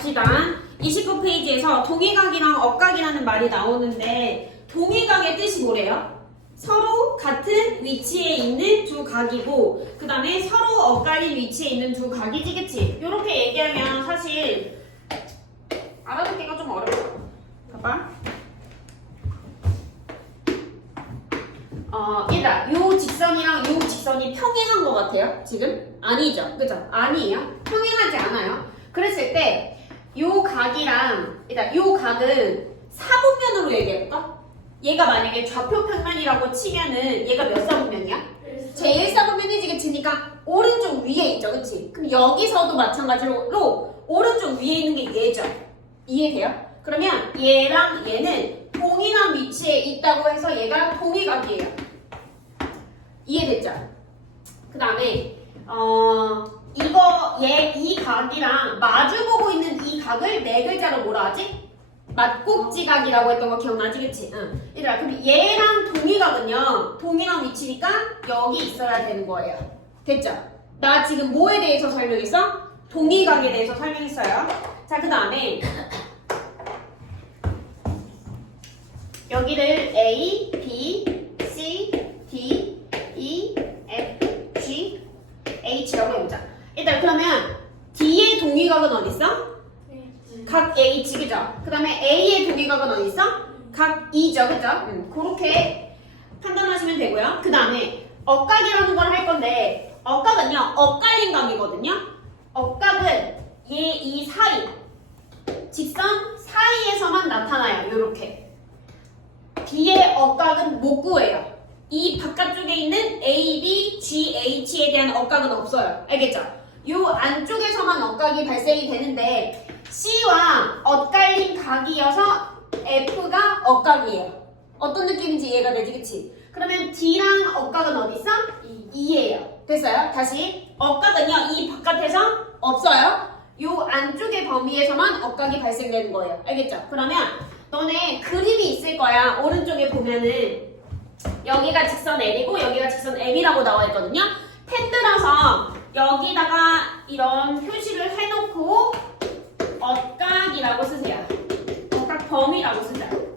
봅시다. 29페이지에서 동의각이랑 억각이라는 말이 나오는데 동의각의 뜻이 뭐래요? 서로 같은 위치에 있는 두 각이고 그 다음에 서로 엇갈린 위치에 있는 두 각이지, 그치? 이렇게 얘기하면 사실 알아듣기가 좀 어렵죠. 봐봐. 얘들아, 요 직선이랑 요 직선이 평행한 것 같아요? 지금? 아니죠, 그죠? 아니에요? 평행하지 않아요. 그랬을 때 요 각이랑 일단 요 각은 사분면으로 얘기해볼까? 얘가 만약에 좌표 평면이라고 치면은 얘가 몇 사분면이야? 제일 사분면이지, 그치니까 오른쪽 위에 있죠, 그치? 그럼 여기서도 마찬가지로 오른쪽 위에 있는 게 얘죠. 이해돼요? 그러면 얘랑 얘는 동일한 위치에 있다고 해서 얘가 동의각이에요. 이해됐죠? 그 다음에 이 각이랑 마주보고 있는 이 각을 네 글자로 뭐라 하지? 맞곡지각이라고 했던 거 기억나지? 그치? 응. 얘들아, 그럼 얘랑 동의각은요, 동일한 위치니까 여기 있어야 되는 거예요. 됐죠? 나 지금 뭐에 대해서 설명했어? 동의각에 대해서 설명했어요. 자, 그 다음에 여기를 A, B, C, D, E, F, G, H라고 해보자. 일단 그러면 D의 동의각은 어디 있어? 각 H, 그죠? 그 다음에 A의 동의각은 어디 있어? 각 E죠, 그죠? 그렇게 판단하시면 되고요. 그 다음에 억각이라는 걸 할 건데 억각은요, 엇갈린 각이거든요. 억각은 얘 이 사이, 직선 사이에서만 나타나요. 요렇게. B의 억각은 못 구해요. 이 바깥쪽에 있는 A, B, G, H에 대한 억각은 없어요. 알겠죠? 요 안쪽에서만 억각이 발생이 되는데 C와 엇갈린 각이어서 F가 억각이에요. 어떤 느낌인지 이해가 되지, 그치? 그러면 D랑 억각은 어디 있어? 2예요. 됐어요? 다시 억각은요, 이 바깥에서 없어요. 요 안쪽의 범위에서만 억각이 발생되는 거예요. 알겠죠? 그러면 너네 그림이 있을 거야. 오른쪽에 보면은 여기가 직선 L이고 여기가 직선 M이라고 나와 있거든요. 펜 들어서 여기다가 이런 표시를 해놓고 억각이라고 쓰세요. 억각 범위라고 쓰세요.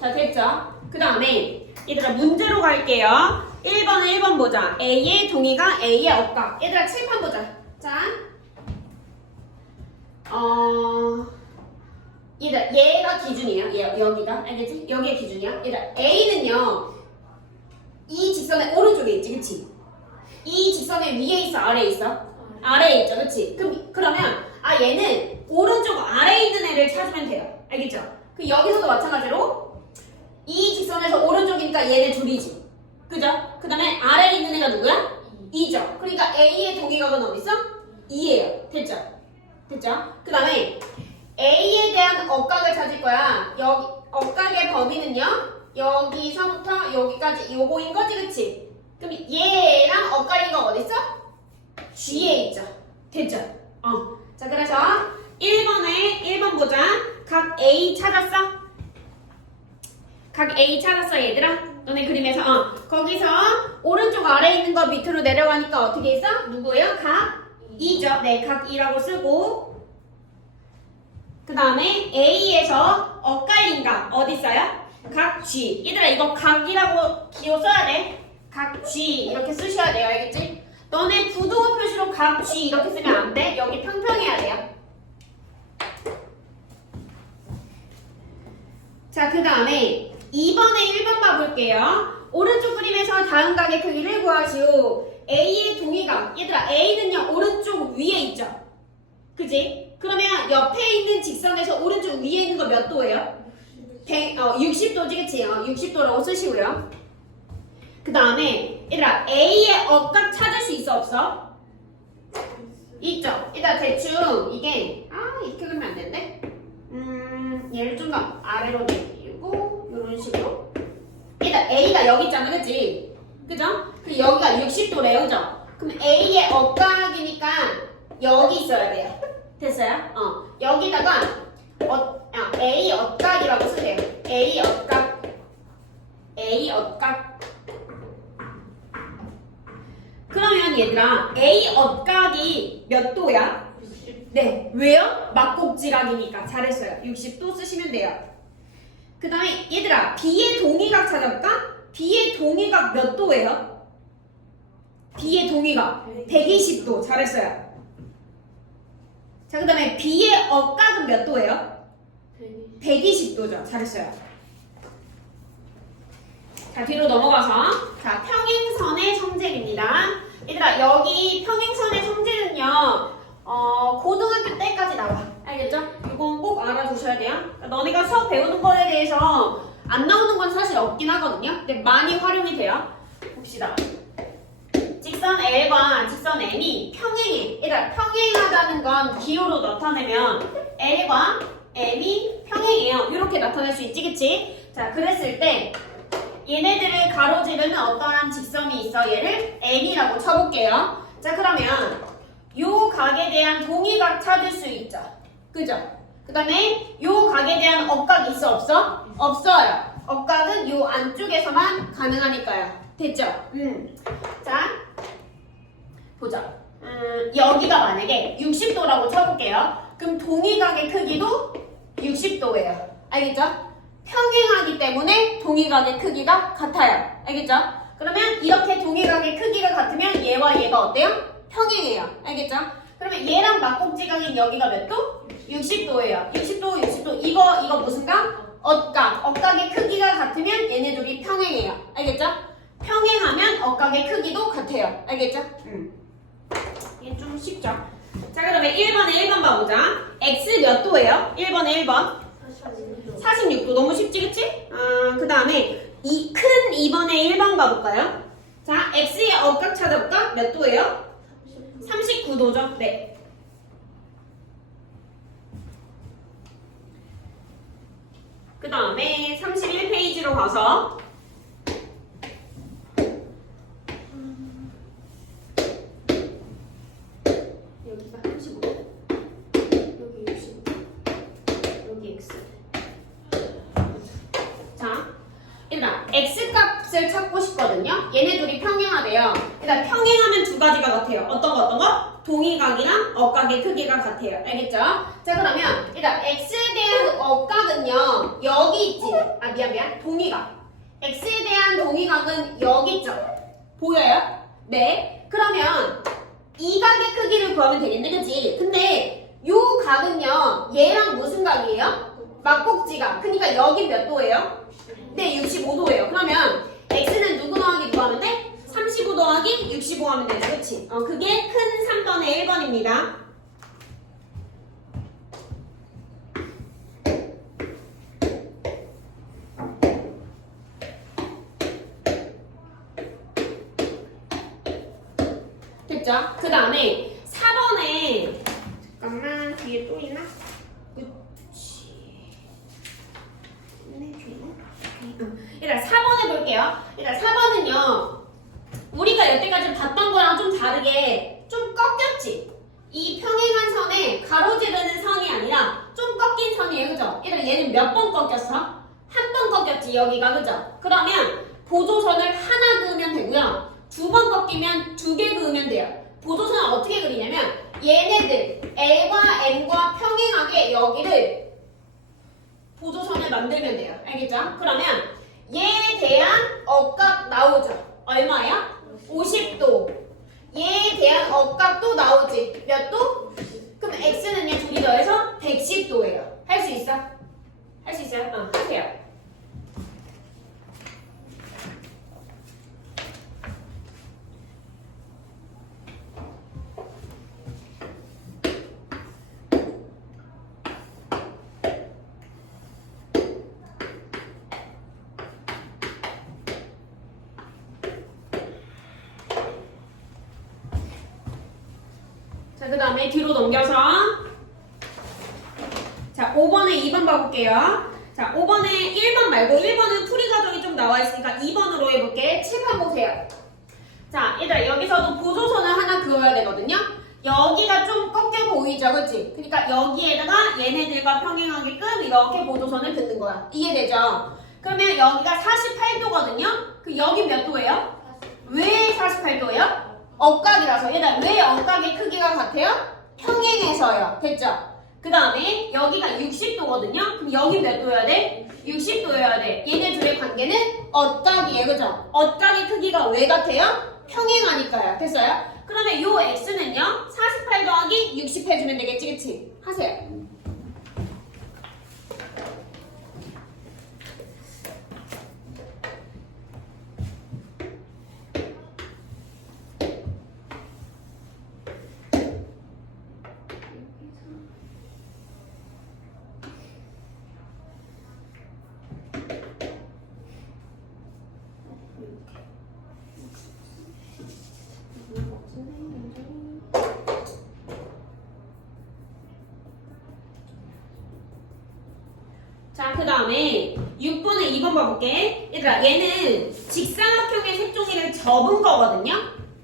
자, 됐죠? 그 다음에 얘들아 문제로 갈게요. 1번 보자. A의 동의가 A의 억각. 얘들아 칠판 보자. 자, 얘가 기준이에요. 여기가 알겠지? 여기가 기준이야. 얘들아 A는요, 이 직선의 오른쪽에 있지, 그치? 이 직선의 위에 있어, 아래에 있어? 아래에 있죠, 그치? 그러면 얘는 오른쪽 아래에 있는 애를 찾으면 돼요. 알겠죠? 여기서도 마찬가지로 이 직선에서 오른쪽이니까 얘네 둘이지. 그죠? 그 다음에 아래에 있는 애가 누구야? 2죠. 그러니까 A의 동의각은 어디 있어? 2예요. 됐죠? 됐죠? 그 다음에 A에 대한 억각을 찾을 거야. 여기 억각의 범위는요, 여기서부터 여기까지 요거인 거지, 그치? 그럼 얘랑 엇갈린 거 어디 있어? G에 있죠. 됐죠? 자, 그래서 1번 보자. 각 A 찾았어? 각 A 찾았어, 얘들아? 너네 그림에서 거기서 오른쪽 아래에 있는 거 밑으로 내려가니까 어떻게 있어? 누구예요? 각 2죠. 네, 각 2라고 쓰고 그 다음에 A에서 엇갈린 각 어디 있어요? 각 G. 얘들아 이거 각이라고 기호 써야 돼. 각 G 이렇게 쓰셔야 돼요. 알겠지? 너네 부등호 표시로 각 G 이렇게 쓰면 안 돼. 여기 평평해야 돼요. 자, 그 다음에 2번에 1번 봐볼게요. 오른쪽 그림에서 다음 각의 크기를 구하시오. A의 동의각. 얘들아 A는요 오른쪽 위에 있죠. 그지? 그러면 옆에 있는 직선에서 오른쪽 위에 있는 거 몇 도예요? 60도지, 그치? 60도라고 쓰시고요. 그 다음에 얘들아 A의 억각 찾을 수 있어, 없어? 있죠? 일단 대충 이게 이렇게 그리면 안 되는데? 얘를 좀 더 아래로 내리고 이런 식으로. 일단 A가 여기 있잖아, 그치? 그죠? 그 여기가 60도래요, 그죠? 그럼 A의 억각이니까 여기 있어야 돼요. 됐어요? 여기다가 A 억각이라고 쓰세요. A 억각. A 억각. 그러면 얘들아, A 억각이 몇 도야? 네, 왜요? 막곡지각이니까. 잘했어요. 60도 쓰시면 돼요. 그 다음에 얘들아, B의 동의각 찾아볼까? B의 동의각 몇 도예요? B의 동의각 120도. 잘했어요. 자, 그 다음에 B의 억각은 몇 도예요? 120도죠. 잘했어요. 자, 뒤로 넘어가서 자, 평행선의 성질입니다. 얘들아, 여기 평행선의 성질은요, 고등학교 때까지 나와. 알겠죠? 이건 꼭 알아두셔야 돼요. 그러니까 너네가 수업 배우는 거에 대해서 안 나오는 건 사실 없긴 하거든요. 근데 많이 활용이 돼요. 봅시다. 직선 L과 직선 M이 평행해. 얘들아, 평행하다는 건 기호로 나타내면 L과 M이 평행해요. 이렇게 나타낼 수 있지, 그치? 자, 그랬을 때 얘네들을 가로지르는 어떠한 직선이 있어. 얘를 N이라고 쳐볼게요. 자, 그러면 요 각에 대한 동의각 찾을 수 있죠. 그죠? 그 다음에 요 각에 대한 억각 있어, 없어? 없어요. 억각은 요 안쪽에서만 가능하니까요. 됐죠? 자, 보자. 여기가 만약에 60도라고 쳐볼게요. 그럼 동의각의 크기도 60도예요. 알겠죠? 평행하기 때문에 동의각의 크기가 같아요. 알겠죠? 그러면 이렇게 동의각의 크기가 같으면 얘와 얘가 어때요? 평행해요. 알겠죠? 그러면 얘랑 막곡지각인 여기가 몇 도? 60도예요. 60도, 60도. 이거 무슨 각? 억각. 억각의 크기가 같으면 얘네 둘이 평행해요. 알겠죠? 평행하면 억각의 크기도 같아요. 알겠죠? 이게 좀 쉽죠? 자, 그러면 1번에 1번 봐보자. X 몇 도예요? 1번에 1번. 46도. 너무 쉽지, 그치? 그 다음에 큰 2번에 1번 가볼까요? 자, X의 억각 찾아볼까? 몇 도예요? 39도죠? 네. 그 다음에 31페이지로 가서 여기가 35, 여기 65, 여기 X. 자, 얘들아, X값을 찾고 싶거든요. 얘네 둘이 평행하대요. 일단 평행하면 두 가지가 같아요. 어떤 거? 동의각이나 억각의 크기가 같아요. 알겠죠? 자, 그러면 일단 X에 대한 억각은요, 여기 있지. 미안. 동의각. X에 대한 동의각은 여기 있죠. 보여요? 네. 그러면 이 각의 크기를 구하면 되겠네, 그치? 근데 요 각은요, 얘랑 무슨 각이에요? 막곡지각. 그러니까 여기 몇 도예요? 네, 65도예요. 그러면 X는 누구 더하기 누구 하면 돼? 35 더하기 65 하면 되죠, 그치? 그게 큰 3번의 1번입니다. 됐죠? 그 다음에 4번에 잠깐만, 뒤에 또 있나? 일단 4번 해볼게요. 일단 4번은요, 우리가 여태까지 봤던 거랑 좀 다르게 좀 꺾였지? 이 평행한 선에 가로지르는 선이 아니라 좀 꺾인 선이에요. 그죠? 일단 얘는 몇 번 꺾였어? 한 번 꺾였지, 여기가. 그죠? 그러면 보조선을 하나 그으면 되고요. 두 번 꺾이면 두 개 그으면 돼요. 보조선을 어떻게 그리냐면 얘네들 L과 M과 평행하게 여기를 보조선을 만들면 돼요. 알겠죠? 그러면 얘에 대한 억각 나오죠? 얼마야? 50도. 얘에 대한 억각도 나오지? 몇 도? 그럼 X는요, 둘이 더해서 110도예요. 할 수 있어? 할 수 있어요? 하세요. 자, 그 다음에 뒤로 넘겨서 자, 5번에 2번 봐볼게요. 자, 5번에 1번 말고 1번은 풀이 과정이 좀 나와 있으니까 2번으로 해볼게. 칠판 보세요. 자, 얘들아 여기서도 보조선을 하나 그어야 되거든요. 여기가 좀 꺾여 보이죠, 그치? 그러니까 여기에다가 얘네들과 평행하게끔 이렇게 보조선을 긋는 거야. 이해되죠? 그러면 여기가 48도거든요? 그 여기 몇 도예요? 왜 48도예요? 억각이라서. 얘들아 왜 억각의 크기가 같아요? 평행해서요. 됐죠? 그 다음에 여기가 60도거든요? 그럼 여기 몇 도여야 돼? 60도여야 돼. 얘네 둘의 관계는 억각이에요. 그죠? 억각의 크기가 왜 같아요? 평행하니까요. 됐어요? 그러면 요 x는요? 48 더하기 60 해주면 되겠지, 그치? 하세요. 자, 그 다음에 6번에 2번 봐볼게. 얘들아, 얘는 직사각형의 색종이를 접은 거거든요?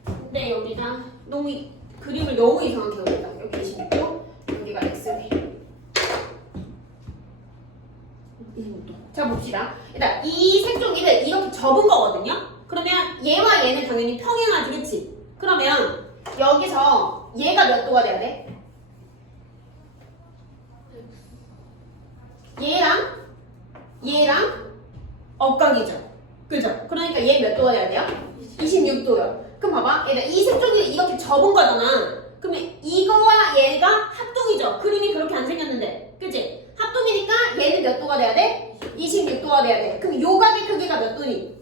근데 여기가 너무, 그림을 너무 이상하게 그렸다. 여기 26도, 여기가 X네. 26도. 자, 봅시다. 얘들아, 이 색종이를 이렇게 접은 거거든요? 그러면 얘와 얘는 당연히 평행하지, 그치? 그러면 여기서 얘가 몇 도가 돼야 돼? 얘랑 억각이죠. 그죠? 그러니까 얘 몇 도가 돼야 돼요? 26도요. 그럼 봐봐. 얘가 이 색종이를 이렇게 접은 거잖아. 그러면 이거와 얘가 합동이죠. 그림이 그렇게 안 생겼는데. 그치? 합동이니까 얘는 몇 도가 돼야 돼? 26도가 돼야 돼. 그럼 요 각의 크기가 몇 도니?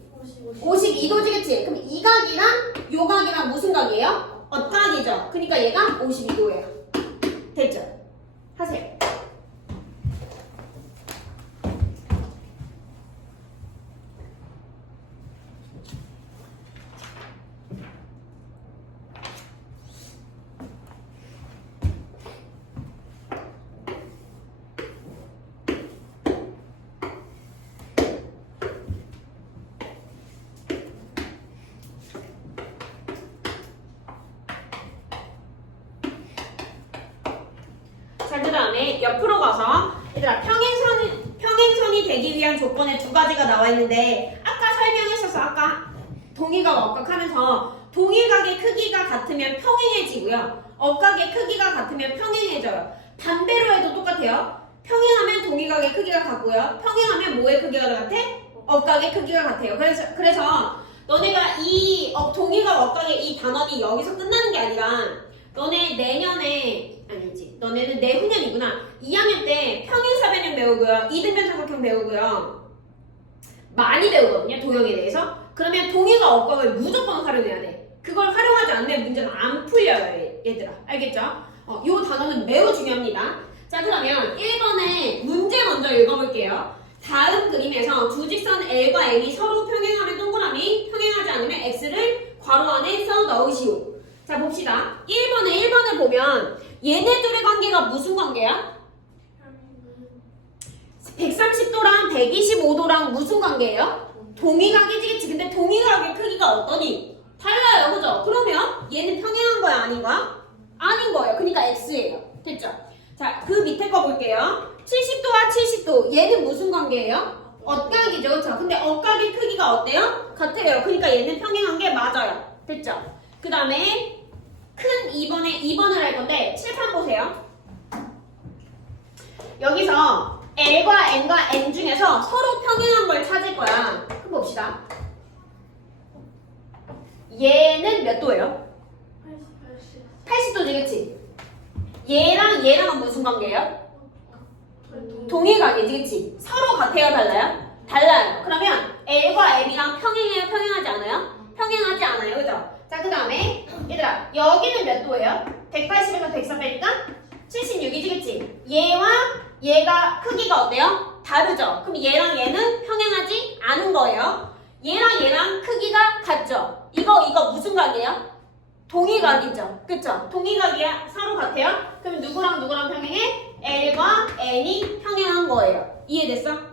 52도지, 그치? 그럼 이 각이랑 요 각이랑 무슨 각이에요? 억각이죠. 그러니까 얘가 52도예요. 됐죠? 하세요. 자, 그 다음에 옆으로 가서 얘들아 평행선이 되기 위한 조건에 두 가지가 나와 있는데 아까 설명했어서 아까 동의각 억각하면서 동의각의 크기가 같으면 평행해지고요. 억각의 크기가 같으면 평행해져요. 반대로 해도 똑같아요. 평행하면 동의각의 크기가 같고요. 평행하면 뭐의 크기가 같아? 억각의 크기가 같아요. 그래서 너네가 이 동의각 억각의 이 단원이 여기서 끝나는 게 아니라 너네 내년에 아니지. 너네는 내후년이구나. 2학년 때 평행사변형 배우고요. 이등변삼각형 배우고요. 많이 배우거든요. 도형에 대해서. 그러면 동의가 억각을 무조건 활용해야 돼. 그걸 활용하지 않으면 문제는 안 풀려요. 얘들아. 알겠죠? 요 단어는 매우 중요합니다. 자, 그러면 1번에 문제 먼저 읽어볼게요. 다음 그림에서 두 직선 L과 M이 서로 평행하면 동그라미, 평행하지 않으면 X를 괄호 안에 써 넣으시오. 자, 봅시다. 1번을 보면 얘네들의 관계가 무슨 관계야? 130도랑 125도랑 무슨 관계예요? 동의각이지. 근데 동의각의 크기가 어떠니? 달라요. 그죠? 그러면 얘는 평행한 거야? 아닌 거야? 아닌 거예요. 그러니까 X예요. 됐죠? 자, 그 밑에 거 볼게요. 70도와 70도. 얘는 무슨 관계예요? 억각이죠. 그렇죠? 근데 억각의 크기가 어때요? 같아요. 그러니까 얘는 평행한 게 맞아요. 됐죠? 그 다음에 큰 2번을 할 건데 칠판 보세요. 여기서 L과 N과 N 중에서 서로 평행한 걸 찾을 거야. 그럼 봅시다. 얘는 몇 도예요? 80도지, 그치? 얘랑은 무슨 관계예요? 동의각이지, 그치? 서로 같아요, 달라요? 달라요. 그러면 L과 M이랑 평행해요, 평행하지 않아요? 평행하지 않아요, 그죠? 자, 그 다음에 얘들아 여기는 몇 도예요? 180에서 103 빼니까 76이지, 그치? 얘와 얘가 크기가 어때요? 다르죠? 그럼 얘랑 얘는 평행하지 않은 거예요. 얘랑 크기가 같죠? 이거 무슨 각이에요? 동의각이죠? 그쵸? 동의각이야? 서로 같아요? 그럼 누구랑 평행해? L과 N이 평행한 거예요. 이해됐어?